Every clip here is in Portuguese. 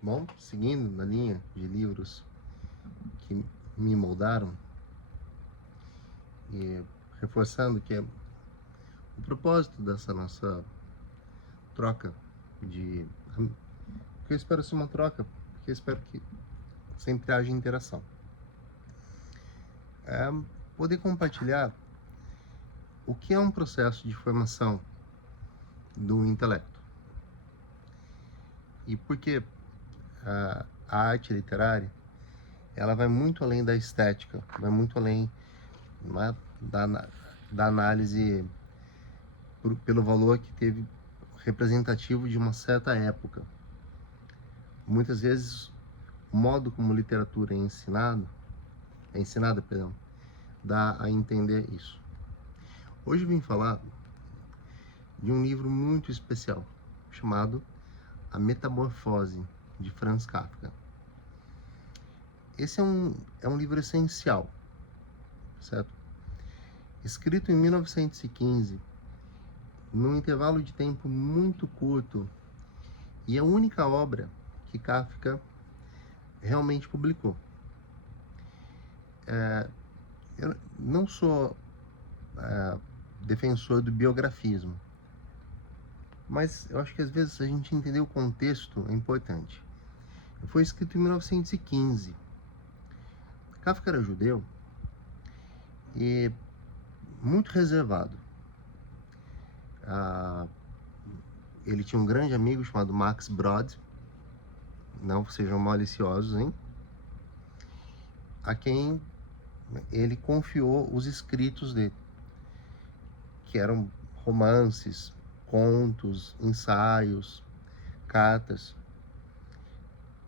Bom, seguindo na linha de livros que me moldaram e reforçando que o propósito dessa nossa troca de... que eu espero ser uma troca, porque eu espero que sempre haja interação. É poder compartilhar o que é um processo de formação do intelecto. E porque a arte literária, ela vai muito além da estética, vai muito além, não é, da análise pelo valor que teve representativo de uma certa época. Muitas vezes, o modo como literatura é ensinada, dá a entender isso. Hoje eu vim falar de um livro muito especial, chamado A Metamorfose, de Franz Kafka. Esse é um livro essencial, certo? Escrito em 1915, num intervalo de tempo muito curto, e a única obra que Kafka realmente publicou. Eu não sou defensor do biografismo, mas eu acho que às vezes a gente entender o contexto é importante. Foi escrito em 1915. Kafka era judeu e muito reservado. Ele tinha um grande amigo chamado Max Brod, não sejam maliciosos, hein? A quem ele confiou os escritos dele, que eram romances, contos, ensaios, cartas,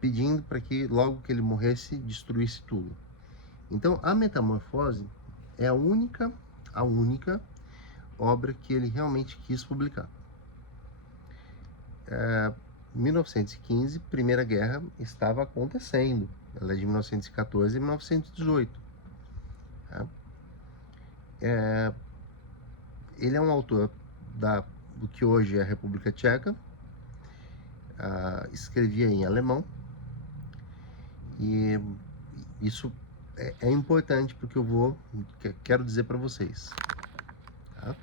pedindo para que logo que ele morresse destruísse tudo. Então, a Metamorfose é a única obra que ele realmente quis publicar. 1915, Primeira Guerra estava acontecendo. Ela é de 1914 e 1918. Ele é um autor do que hoje é a República Tcheca. Escrevia em alemão. E isso é importante porque quero dizer para vocês. Tá?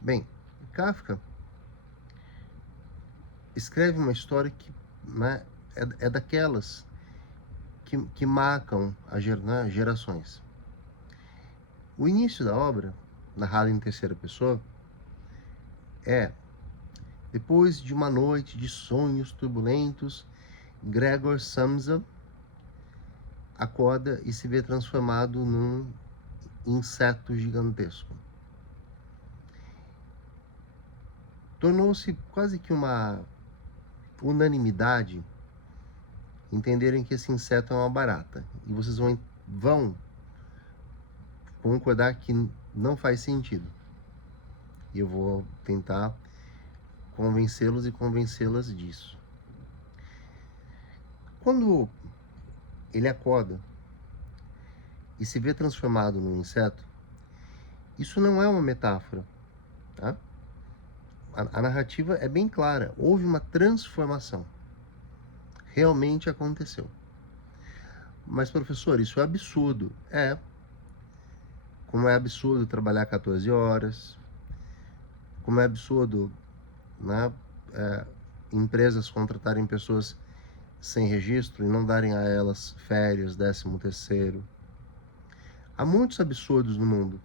Bem, Kafka escreve uma história que, né, é daquelas que marcam as gerações. O início da obra, narrado em terceira pessoa, depois de uma noite de sonhos turbulentos, Gregor Samsa acorda e se vê transformado num inseto gigantesco. Tornou-se quase que uma unanimidade entenderem que esse inseto é uma barata. E vocês vão concordar que não faz sentido. E eu vou tentar convencê-los e convencê-las disso. Quando ele acorda e se vê transformado num inseto, isso não é uma metáfora, tá? A narrativa é bem clara. Houve uma transformação. Realmente aconteceu. Mas, professor, isso é absurdo. Como é absurdo trabalhar 14 horas, como é absurdo, né, empresas contratarem pessoas sem registro e não darem a elas férias, 13º. Há muitos absurdos no mundo.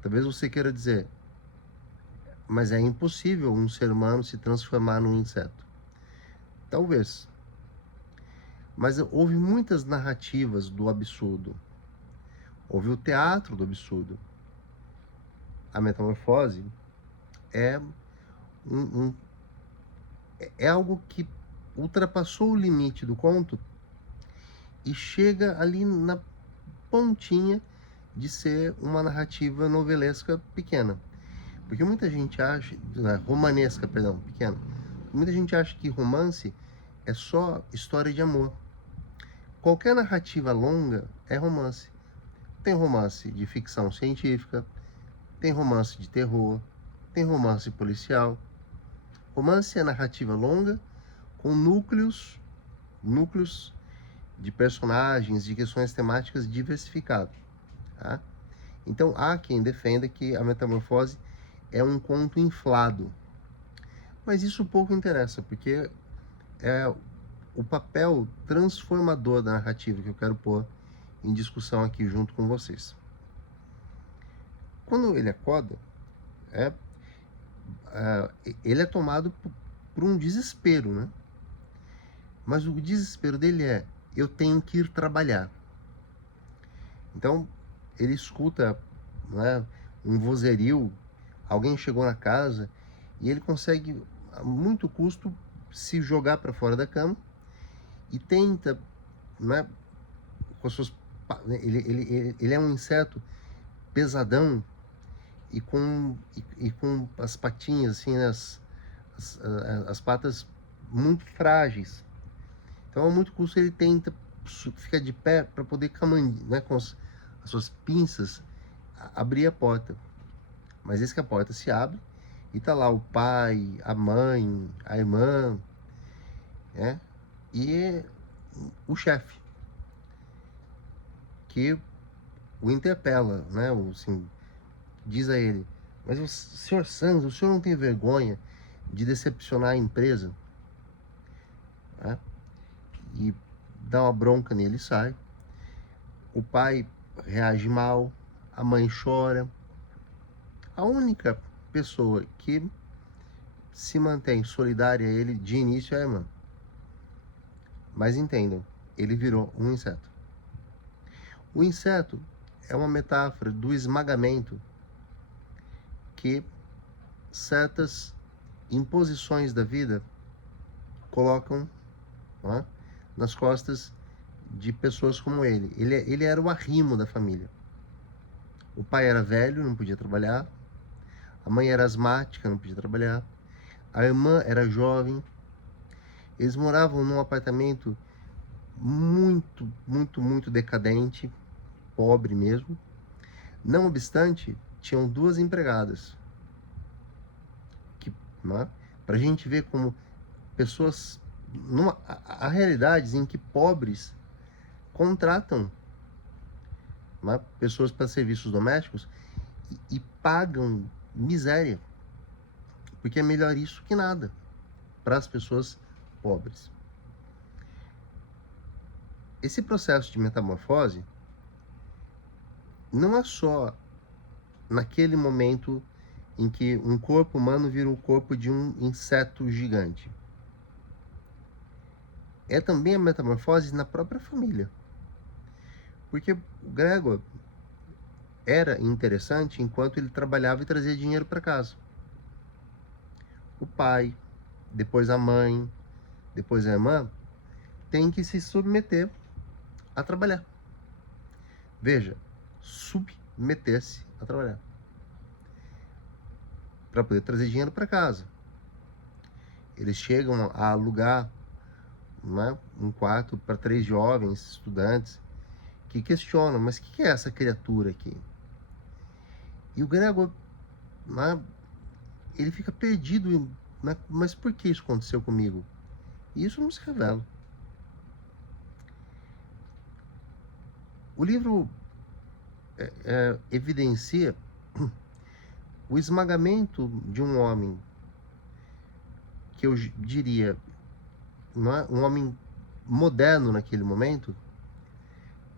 Talvez você queira dizer, mas é impossível um ser humano se transformar num inseto. Talvez. Mas houve muitas narrativas do absurdo. Houve o teatro do absurdo. A Metamorfose é algo que ultrapassou o limite do conto e chega ali na pontinha de ser uma narrativa novelesca pequena. Porque muita gente acha, romanesca, perdão, pequena. Muita gente acha que romance é só história de amor. Qualquer narrativa longa é romance. Tem romance de ficção científica, tem romance de terror, tem romance policial. Romance é narrativa longa com núcleos de personagens, de questões temáticas diversificados. Tá? Então há quem defenda que a Metamorfose é um conto inflado, mas isso pouco interessa, porque é o papel transformador da narrativa que eu quero pôr em discussão aqui junto com vocês. Quando ele acorda, ele é tomado por um desespero, né? Mas o desespero dele é: eu tenho que ir trabalhar. Então ele escuta, né, um vozerio, alguém chegou na casa, e ele consegue a muito custo se jogar para fora da cama e tenta, né, com as suas, ele é um inseto pesadão e com as patinhas assim, as patas muito frágeis. Então a muito custo ele tenta ficar de pé para poder né, com as suas pinças abrir a porta. Mas eis que a porta se abre e tá lá o pai, a mãe, a irmã, né? E o chefe, que o interpela, né? Assim, diz a ele: mas o senhor Santos, o senhor não tem vergonha de decepcionar a empresa? Né? E dá uma bronca nele e sai. O pai reage mal, a mãe chora. A única pessoa que se mantém solidária a ele de início é a irmã. Mas entendam, ele virou um inseto. O inseto é uma metáfora do esmagamento que certas imposições da vida colocam, né, nas costas de pessoas como ele. Ele era o arrimo da família. O pai era velho, não podia trabalhar. A mãe era asmática, não podia trabalhar. A irmã era jovem. Eles moravam num apartamento muito decadente, pobre mesmo. Não obstante, tinham 2 empregadas. Né? Para a gente ver como pessoas... há realidades em que pobres contratam, né, pessoas para serviços domésticos e pagam miséria, porque é melhor isso que nada para as pessoas pobres. Esse processo de metamorfose não é só naquele momento em que um corpo humano vira o corpo de um inseto gigante. É também a metamorfose na própria família. Porque o Gregor era interessante enquanto ele trabalhava e trazia dinheiro para casa. O pai, depois a mãe, depois a irmã, tem que se submeter a trabalhar. Veja, submeter-se a trabalhar para poder trazer dinheiro para casa. Eles chegam a alugar, né, um quarto para 3 jovens estudantes que questionam: mas o que é essa criatura aqui? E o Gregor, né, ele fica perdido, né, mas por que isso aconteceu comigo? E isso não se revela. O livro evidencia o esmagamento de um homem que eu diria, não é, um homem moderno naquele momento,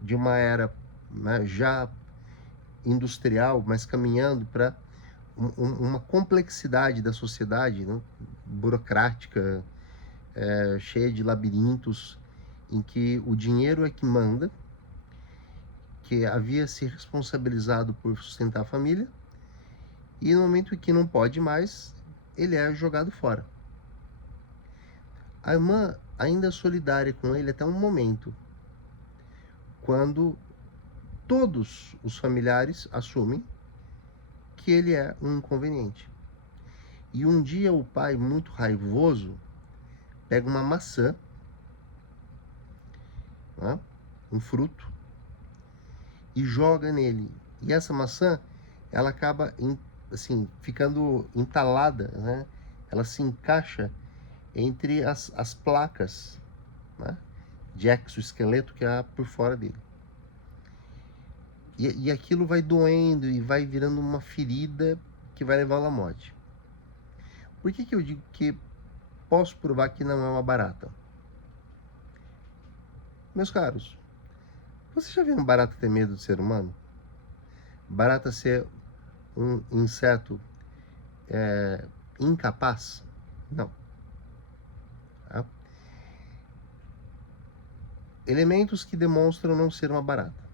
de uma era, né, já industrial, mas caminhando para uma complexidade da sociedade, né, burocrática, cheia de labirintos, em que o dinheiro é que manda, que havia se responsabilizado por sustentar a família, e no momento que não pode mais, ele é jogado fora. A irmã ainda é solidária com ele até um momento, quando todos os familiares assumem que ele é um inconveniente. E um dia o pai, muito raivoso, pega uma maçã, né, um fruto, e joga nele. E essa maçã, ela acaba assim, ficando entalada, né? Ela se encaixa entre as placas, né, de exoesqueleto que há por fora dele. E aquilo vai doendo e vai virando uma ferida que vai levá-lo à morte. Por que eu digo que posso provar que não é uma barata? Meus caros, você já viu uma barata ter medo do ser humano? Barata ser um inseto incapaz? Não. Tá? Elementos que demonstram não ser uma barata.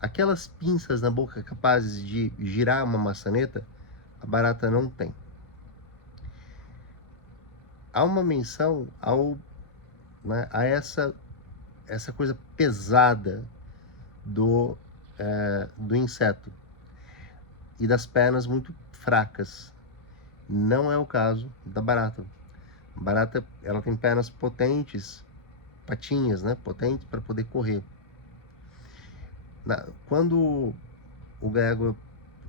Aquelas pinças na boca capazes de girar uma maçaneta, a barata não tem. Há uma menção né, a essa coisa pesada do inseto e das pernas muito fracas. Não é o caso da barata. A barata, ela tem pernas potentes, patinhas, né, potentes para poder correr. Quando o gaego,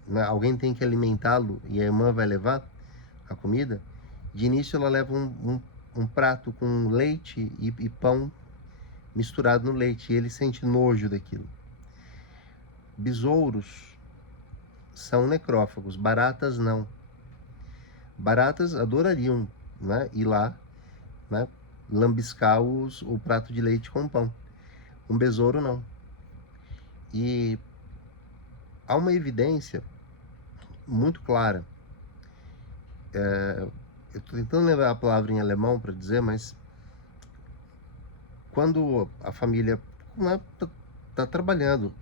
né, alguém tem que alimentá-lo e a irmã vai levar a comida, de início ela leva um prato com leite e pão misturado no leite, e ele sente nojo daquilo. Besouros são necrófagos, baratas não. Baratas adorariam, né, ir lá, né, lambiscar o prato de leite com pão. Um besouro não. E há uma evidência muito clara. Eu estou tentando lembrar a palavra em alemão para dizer, mas quando a família tá trabalhando,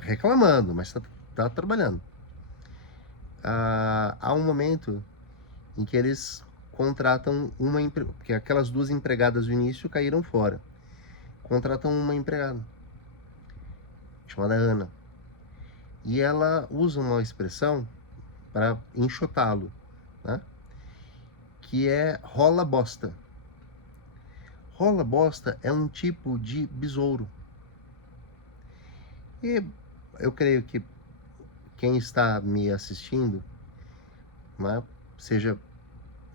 reclamando, mas tá trabalhando, há um momento em que eles contratam porque aquelas duas empregadas do início caíram fora. Contratam uma empregada chamada Ana. E ela usa uma expressão para enxotá-lo, né? Que é rola bosta. Rola bosta é um tipo de besouro. E eu creio que quem está me assistindo, né, seja,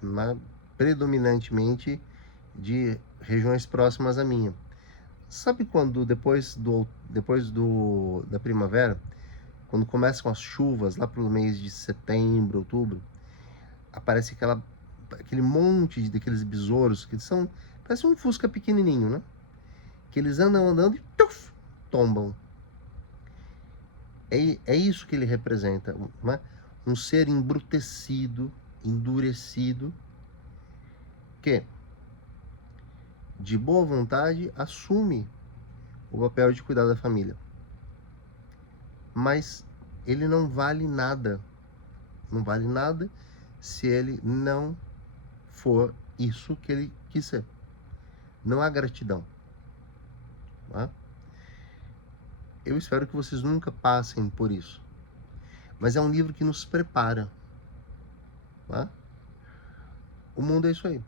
né, predominantemente de regiões próximas à minha. Sabe quando depois da primavera, quando começam as chuvas lá pelo mês de setembro, outubro, aparece aquele monte daqueles besouros que são, parece um fusca pequenininho, né? Que eles andam andando e tuf, tombam. É isso que ele representa, né? Um ser embrutecido, endurecido, que de boa vontade assume o papel de cuidar da família. Mas ele não vale nada. Não vale nada se ele não for isso que ele quis ser. Não há gratidão. Tá? Eu espero que vocês nunca passem por isso. Mas é um livro que nos prepara. Tá? O mundo é isso aí.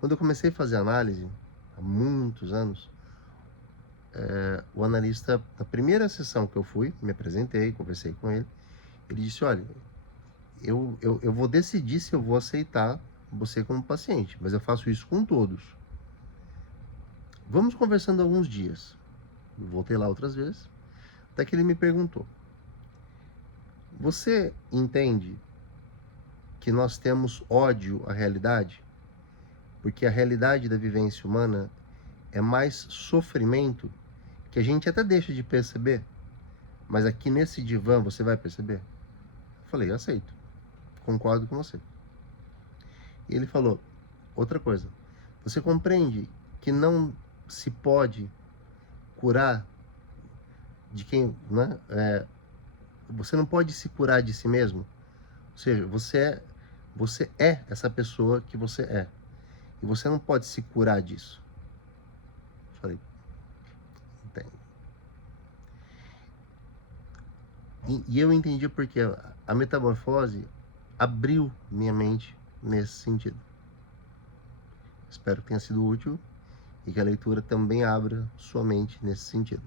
Quando eu comecei a fazer análise, há muitos anos, o analista, na primeira sessão que eu fui, me apresentei, conversei com ele, ele disse, olha, eu vou decidir se eu vou aceitar você como paciente, mas eu faço isso com todos. Vamos conversando alguns dias. Eu voltei lá outras vezes, até que ele me perguntou, você entende que nós temos ódio à realidade? Porque a realidade da vivência humana é mais sofrimento que a gente até deixa de perceber, mas aqui nesse divã você vai perceber? Eu falei, eu aceito, concordo com você. E ele falou, outra coisa, você compreende que não se pode curar de quem, né? Você não pode se curar de si mesmo. Ou seja, você é essa pessoa que você é. E você não pode se curar disso. Eu falei, entendo. E eu entendi porque a metamorfose abriu minha mente nesse sentido. Espero que tenha sido útil e que a leitura também abra sua mente nesse sentido.